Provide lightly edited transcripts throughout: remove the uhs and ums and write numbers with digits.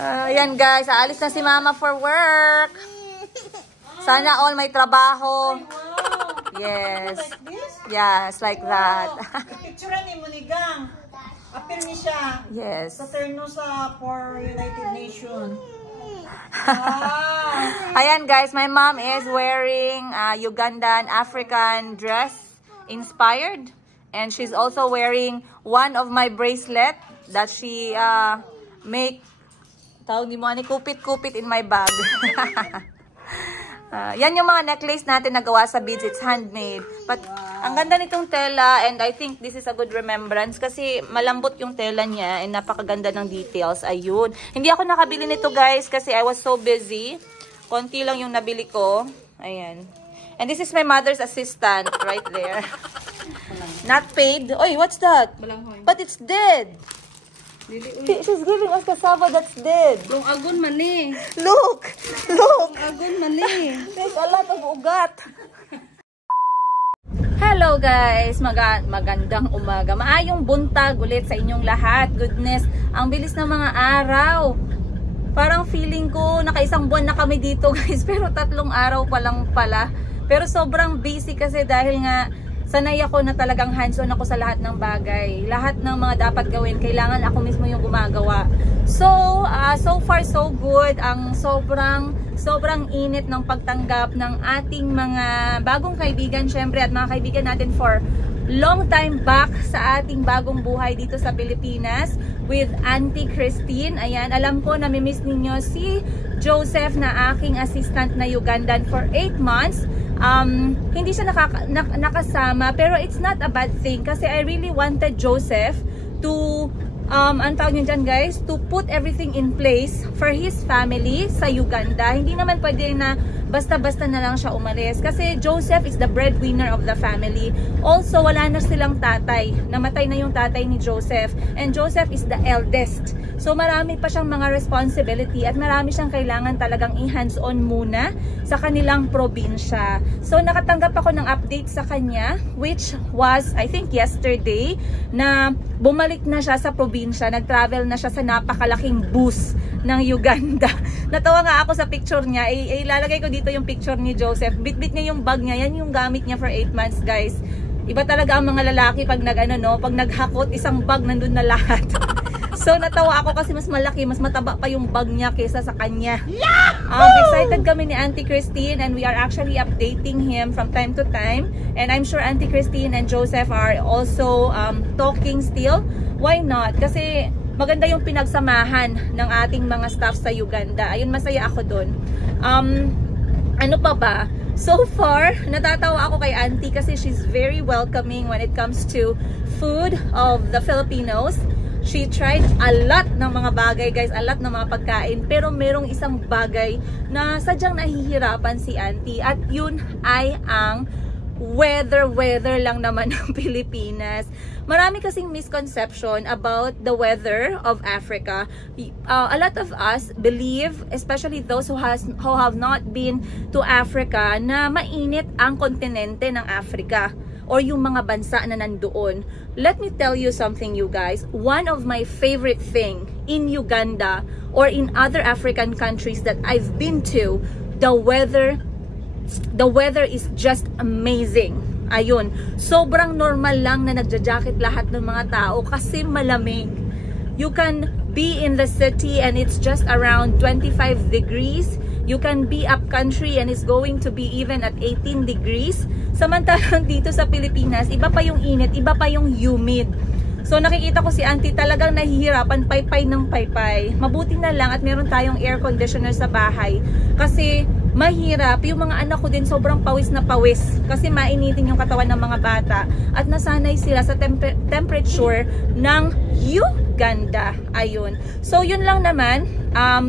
Ayan guys, aalis na si Mama for work. Sana all may trabaho. Yes. Yes, like that. Picture ni Munigang. Appear ni siya. Yes. Sa terno sa for United Nations. Ayan guys, my mom is wearing Ugandan African dress inspired. And she's also wearing one of my bracelet that she make, tawag ni mo, kupit-kupit in my bag. Yan yung mga necklace natin na gawa sa beads. It's handmade. But ang ganda nitong tela, and I think this is a good remembrance kasi malambot yung tela niya and napakaganda ng details. Ayun. Hindi ako nakabili nito guys kasi I was so busy. Konti lang yung nabili ko. Ayan. And this is my mother's assistant right there. Not paid. Oy, what's that? But it's dead. She's giving us cassava that's dead. Yung agon man eh. Look! Look! Yung agon man eh. There's a lot of ugat. Hello guys! Magandang umaga. Maayong buntag ulit sa inyong lahat. Goodness, ang bilis ng mga araw. Parang feeling ko nakaisang buwan na kami dito guys. Pero 3 araw pa lang pala. Pero sobrang busy kasi dahil nga sanay ako na talagang hands-on ako sa lahat ng bagay. Lahat ng mga dapat gawin, kailangan ako mismo yung gumagawa. So, so far so good. Ang sobrang init ng pagtanggap ng ating mga bagong kaibigan syempre at mga kaibigan natin for long time back sa ating bagong buhay dito sa Pilipinas with Auntie Christine. Ayan, alam ko namimiss ninyo si Joseph na aking assistant na Ugandan for 8 months. Hindi siya nakasama pero it's not a bad thing kasi I really wanted Joseph to ang tawag niyo dyan guys, to put everything in place for his family sa Uganda. Hindi naman pwede na basta-basta na lang siya umalis kasi Joseph is the breadwinner of the family. Also, wala na silang tatay. Namatay na yung tatay ni Joseph. And Joseph is the eldest. So, marami pa siyang mga responsibility at marami siyang kailangan talagang i-hands-on muna sa kanilang probinsya. So, nakatanggap ako ng update sa kanya which was, I think, yesterday na bumalik na siya sa probinsya. Nag-travel na siya sa napakalaking bus ng Uganda. Natawa nga ako sa picture niya. Ilalagay ko dito yung picture ni Joseph. Bit-bit niya yung bag niya. Yan yung gamit niya for 8 months, guys. Iba talaga ang mga lalaki pag pag naghakot, isang bag nandun na lahat. So, natawa ako kasi mas malaki, mas mataba pa yung bag niya kaysa sa kanya. Excited kami ni Auntie Christine and we are actually updating him from time to time. And I'm sure Auntie Christine and Joseph are also talking still. Why not? Kasi maganda yung pinagsamahan ng ating mga staff sa Uganda. Ayun, masaya ako dun. Ano pa ba? So far, natatawa ako kay Auntie kasi she's very welcoming when it comes to food of the Filipinos. She tried a lot ng mga bagay guys, a lot ng mga pagkain, pero merong isang bagay na sadyang nahihirapan si Auntie at yun ay ang weather lang naman ng Pilipinas. Marami kasing misconception about the weather of Africa. A lot of us believe, especially those who have not been to Africa, na mainit ang kontinente ng Africa or yung mga bansa na nandoon. Let me tell you something, you guys. One of my favorite thing in Uganda or in other African countries that I've been to, the weather is just amazing. Ayun, sobrang normal lang na nagja-jacket lahat ng mga tao kasi malamig. You can be in the city and it's just around 25 degrees. You can be up country and it's going to be even at 18 degrees. Samantalang dito sa Pilipinas, iba pa yung init, iba pa yung humid. So nakikita ko si Auntie talagang nahihirapan, paypay ng paypay. Mabuti na lang at meron tayong air conditioner sa bahay kasi mahirap. Yung mga anak ko din sobrang pawis na pawis kasi mainitin yung katawan ng mga bata at nasanay sila sa temperature ng Uganda. Ayun. So yun lang naman,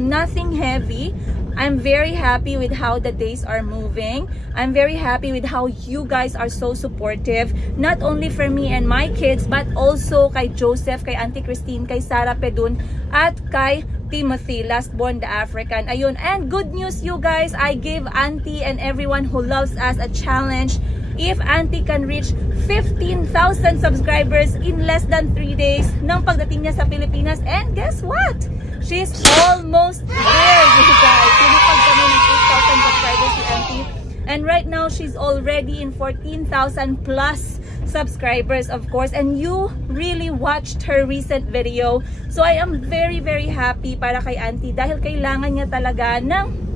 nothing heavy. I'm very happy with how the days are moving. I'm very happy with how you guys are so supportive. Not only for me and my kids, but also kay Joseph, kay Auntie Christine, kay Sarah Pedun, at kay Timothy, last born the African. Ayun. And good news, you guys. I gave Auntie and everyone who loves us a challenge. If Auntie can reach 15,000 subscribers in less than 3 days ng pagdating niya sa Pilipinas. And guess what? She's almost now, she's already in 14,000 plus subscribers, of course, and you really watched her recent video. So I am very happy para kay Auntie dahil kailangan niya talaga ng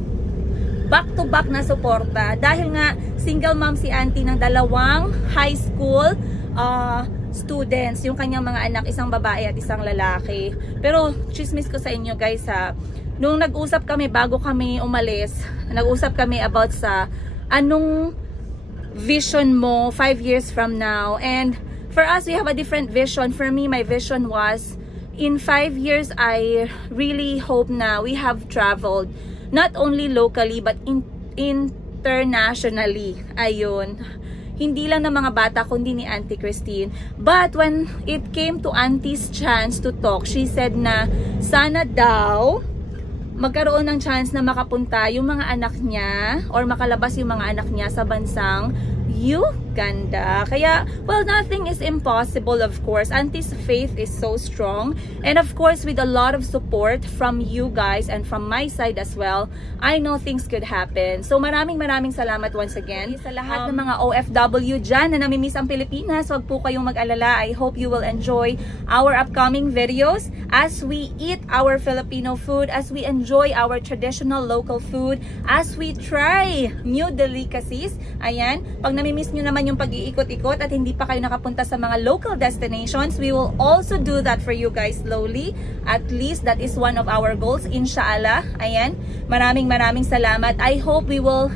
back-to-back na suporta dahil nga single mom si Auntie ng 2 high school students, yung kanyang mga anak, isang babae at isang lalaki. Pero chismis ko sa inyo guys ha, nung nag-usap kami bago kami umalis, nag-usap kami about sa anong vision mo 5 years from now. And for us, we have a different vision. For me, my vision was in 5 years, I really hope na we have traveled not only locally but internationally. Ayun. Hindi lang ng mga bata kundi ni Auntie Christine. But when it came to Auntie's chance to talk, she said na sana daw magkaroon ng chance na makapunta yung mga anak niya or makalabas yung mga anak niya sa bansang Uganda. Kaya, well, nothing is impossible, of course. Auntie's faith is so strong. And of course, with a lot of support from you guys and from my side as well, I know things could happen. So, maraming salamat once again. Sa lahat ng mga OFW dyan na namimiss ang Pilipinas, wag po kayong mag-alala. I hope you will enjoy our upcoming videos as we eat our Filipino food, as we enjoy our traditional local food, as we try new delicacies. Ayan, pag namimiss nyo naman yung pag-iikot-ikot at hindi pa kayo nakapunta sa mga local destinations, we will also do that for you guys slowly. At least that is one of our goals, inshallah. Ayan, maraming salamat. I hope we will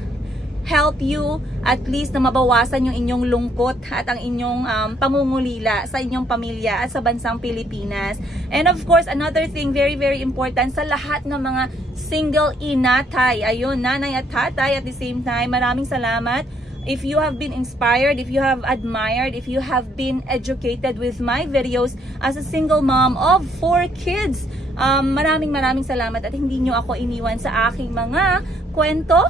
help you at least na mabawasan yung inyong lungkot at ang inyong pangungulila sa inyong pamilya at sa bansang Pilipinas. And of course, another thing very important sa lahat ng mga single inatay, ayun, nanay at tatay at the same time, maraming salamat. If you have been inspired, if you have admired, if you have been educated with my videos as a single mom of 4 kids, maraming salamat at hindi nyo ako iniwan sa aking mga kwento.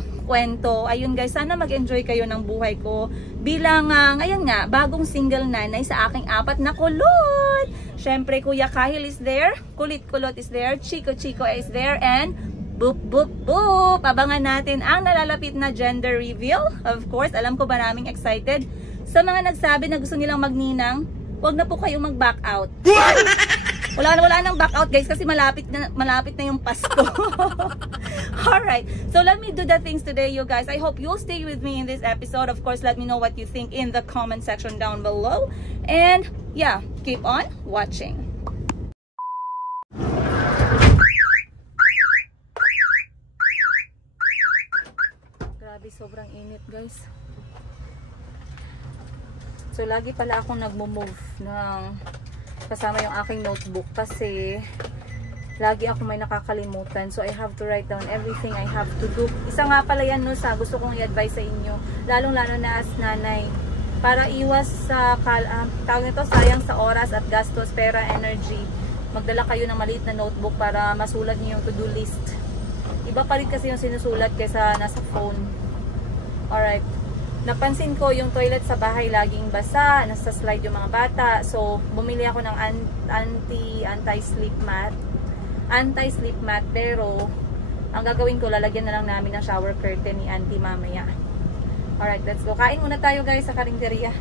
Ayun guys, sana mag-enjoy kayo ng buhay ko bilang, ngayon nga, bagong single nanay sa aking 4 na kulot. Syempre, Kuya Kahil is there, Kulit Kulot is there, Chico is there, and boop. Abangan natin ang nalalapit na gender reveal. Of course, alam ko maraming excited. Sa mga nagsabi na gusto nilang magninang, wag na po kayong mag-back out. Wala nang back out guys kasi malapit na yung Pasko. Alright, so let me do the things today, you guys. I hope you'll stay with me in this episode. Of course, let me know what you think in the comment section down below. And yeah, keep on watching. Grabe, sobrang init guys. So lagi pala akong nagmo-move ng kasama yung aking notebook kasi lagi ako may nakakalimutan. So I have to write down everything I have to do. Isa nga pala yan no, sa gusto kong i-advise sa inyo, lalong-lalo na as nanay, para iwas sa tawag nito, sayang sa oras at gastos, pera, energy. Magdala kayo ng maliit na notebook para masulat niyo yung to-do list. Iba pa rin kasi yung sinusulat kaysa nasa phone. Alright. Napansin ko yung toilet sa bahay laging basa, nasa slide yung mga bata. So, bumili ako ng anti-sleep mat. Anti-sleep mat, pero ang gagawin ko, lalagyan na lang namin ng shower curtain ni Auntie mamaya. Alright, let's go. Kain muna tayo guys sa karinderya.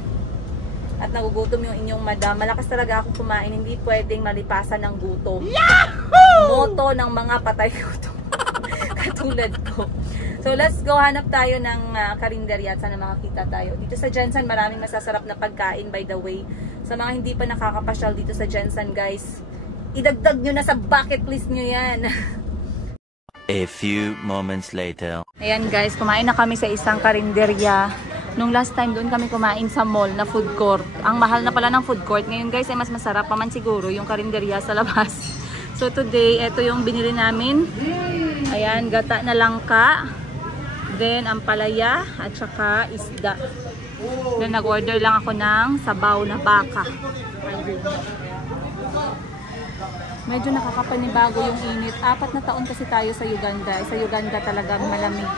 At nagugutom yung inyong madam. Malakas talaga ako kumain, hindi pwedeng malipasan ng gutom. Yahoo! Moto ng mga patay gutom. Katulad ko. So let's go, hanap tayo ng karinderya at sana makakita tayo. Dito sa Jensen, maraming masasarap na pagkain by the way. Sa mga hindi pa nakakapasyal dito sa Jensen guys, idagdag nyo na sa bucket list nyo yan. A few moments later. Ayan guys, kumain na kami sa isang karinderya. Nung last time doon kami kumain sa mall na food court. Ang mahal na pala ng food court. Ngayon guys ay mas masarap pa man siguro yung karinderya sa labas. So today, ito yung binili namin. Ayan, gata na langka. Then, ang palaya at saka isda. Then, nag-order lang ako ng sabaw na baka. Medyo nakakapanibago yung init. 4 na taon kasi tayo sa Uganda. Sa Uganda talaga malamig.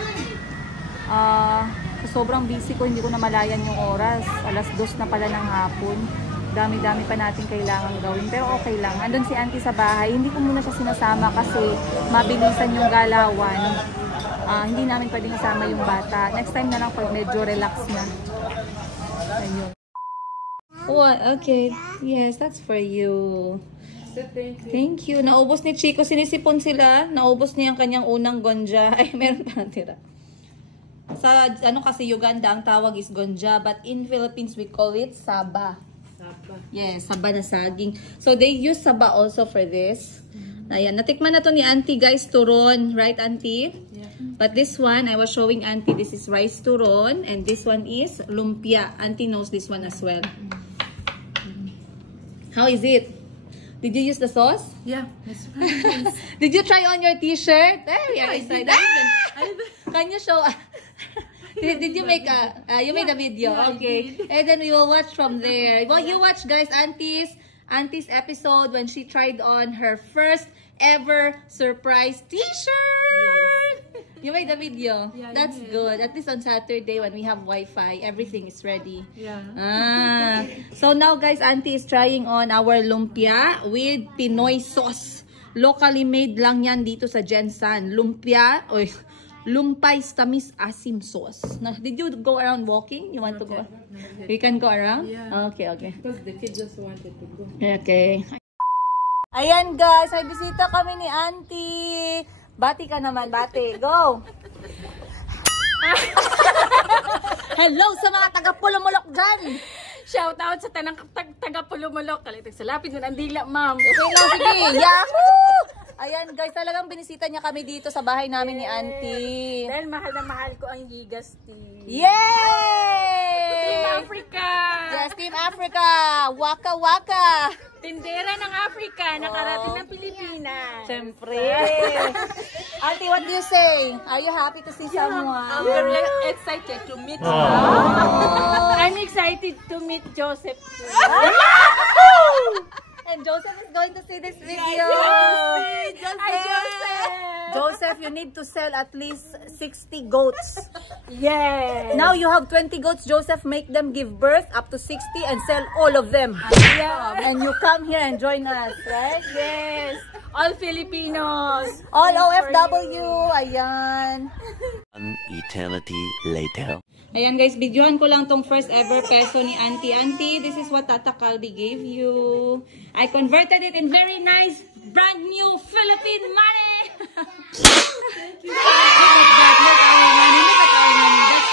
Sobrang busy ko, hindi ko na malayan yung oras. 2:00 na pala ng hapon. Dami-dami pa natin kailangan gawin. Pero okay lang. Andun si Auntie sa bahay. Hindi ko muna siya sinasama kasi mabilisan yung galawan. hindi namin pwedeng kasama yung bata. Next time na lang pag medyo relax na. Ayun. What? Okay. Yes, that's for you. Thank you. Naubos ni Chico. Sinisipon sila. Naubos niya ang kanyang unang gonja. Ay, meron pa natira. Sa ano kasi Uganda, ang tawag is gonja. But in Philippines, we call it saba. Saba. Yes, saba na saging. So, they use saba also for this. Ayan. Natikman na to ni Auntie, guys, turon. Right, Auntie? Yeah. But this one, I was showing Auntie, this is rice turon. And this one is lumpia. Auntie knows this one as well. How is it? Did you use the sauce? Yeah. It's really nice. Did you try on your t-shirt? I tried. Can you show? Did you make a? You made a video. Yeah, Okay. And then we will watch from there. Well, you watch, guys. Auntie's episode when she tried on her first ever surprise t-shirt. You made a video. Yeah, That's good. At least on Saturday when we have Wi-Fi, everything is ready. Yeah. So now, guys, Auntie is trying on our lumpia with Pinoy sauce. Locally made lang yan dito sa Jensan. Lumpia, lumpay tamis asim sauce. Now, did you go around walking? You want to go? We can go around? Yeah. Okay. Because the kids just wanted to go. Okay. Ayan, guys. May bisita kami ni Auntie. Bati ka naman, bati. Go! Hello sa mga taga-Pulumulok dyan! Shout out sa taga Pulumulok. Kalitag sa lapid ng andila, ma'am. Okay lang, sige. Yahoo! Ayan, guys, talagang binisita niya kami dito sa bahay namin ni Auntie. Dahil mahal na mahal ko ang Gigas tea. Yay! Team Africa! Yes, Team Africa! Waka waka! Tindera ng Africa, nakarating ng Pilipinas. Siyempre. Auntie, what do you say? Are you happy to see someone? I'm very excited to meet you. I'm excited to meet Joseph too. And Joseph is going to see this video. Hi, Joseph! Joseph, you need to sell at least 60 goats. Yes! Now you have 20 goats, Joseph. Make them give birth up to 60 and sell all of them. Yeah. And you come here and join us, right? Yes! All Filipinos! All OFW. Ayan. An eternity later. Ayan, guys, videohan ko lang tong first ever peso ni Auntie. Auntie, this is what Tata Calvi gave you. I converted it in very nice, brand new Philippine money. Thank you. Look at our money. That's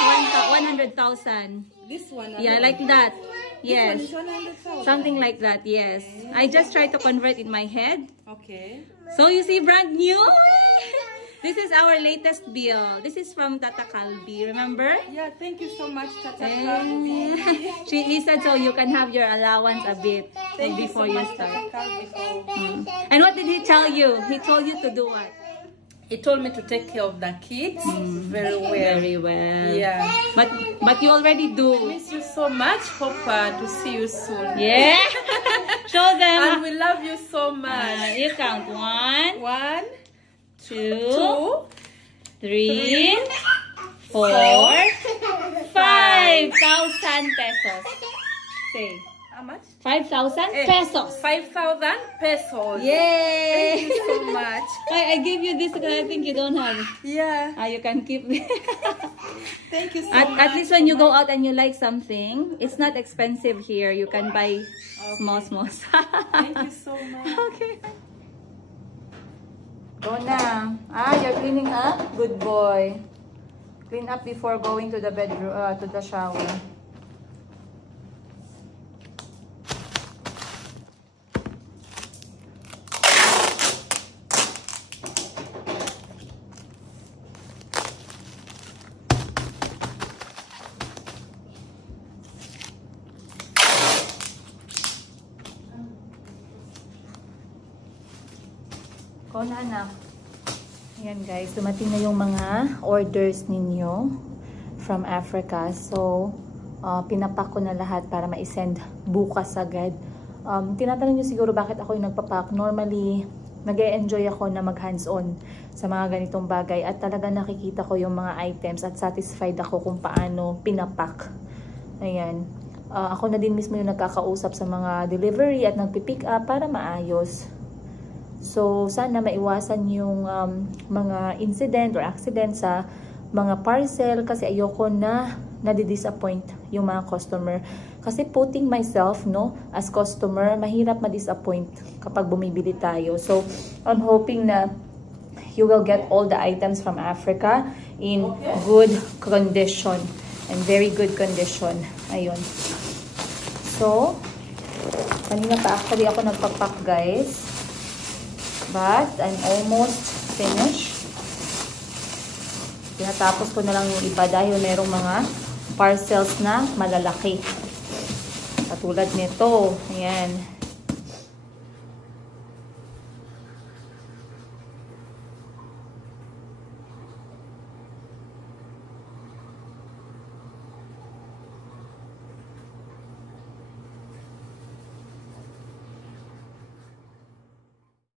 100,000. This one? Yeah, like that. Yes. This one is 100,000. Something like that, yes. I just try to convert in my head. Okay. So you see, brand new. This is our latest bill. This is from Tata Calvi, remember? Yeah, thank you so much, Tata Eh, Calvi. he said so you can have your allowance a bit before you start. And what did he tell you? He told you to do what? He told me to take care of the kids very well. Very well. Yeah. But you already do. Miss you so much. Hope to see you soon. Yeah. Show them. And we love you so much. You count 1, 1, 2, 3, 4, 5,000 pesos. Say. How much? 5,000 pesos. 5,000 pesos. Yay! Thank you so much. I gave you this because I think you don't have. Yeah. You can keep it. Thank you so much. At least when you go out and you like something, it's not expensive here. You can buy small. Thank you so much. Okay. Go na. You're cleaning up? Good boy. Clean up before going to the bedroom, to the shower. Ko na anak. Ayan guys, dumating na yung mga orders ninyo from Africa. So, pinapak ko na lahat para ma-send bukas agad. Tinatanong nyo siguro bakit ako yung nagpapak. Normally, nag-e-enjoy ako na mag-hands-on sa mga ganitong bagay. At talaga nakikita ko yung mga items at satisfied ako kung paano pinapak. Ayan. Ako na din mismo yung nagkakausap sa mga delivery at nagpipick up para maayos. So, sana maiwasan yung mga incident or accident sa mga parcel kasi ayoko na nadi-disappoint yung mga customer. Kasi putting myself, no, as customer, mahirap ma-disappoint kapag bumibili tayo. So, I'm hoping na you will get all the items from Africa in good condition and very good condition. Ayun. So, kanina pa actually ako nagpapak, guys. But, I'm almost finished. Tinatapos ko na lang yung iba dahil merong mga parcels na malalaki. Katulad nito. Ayan.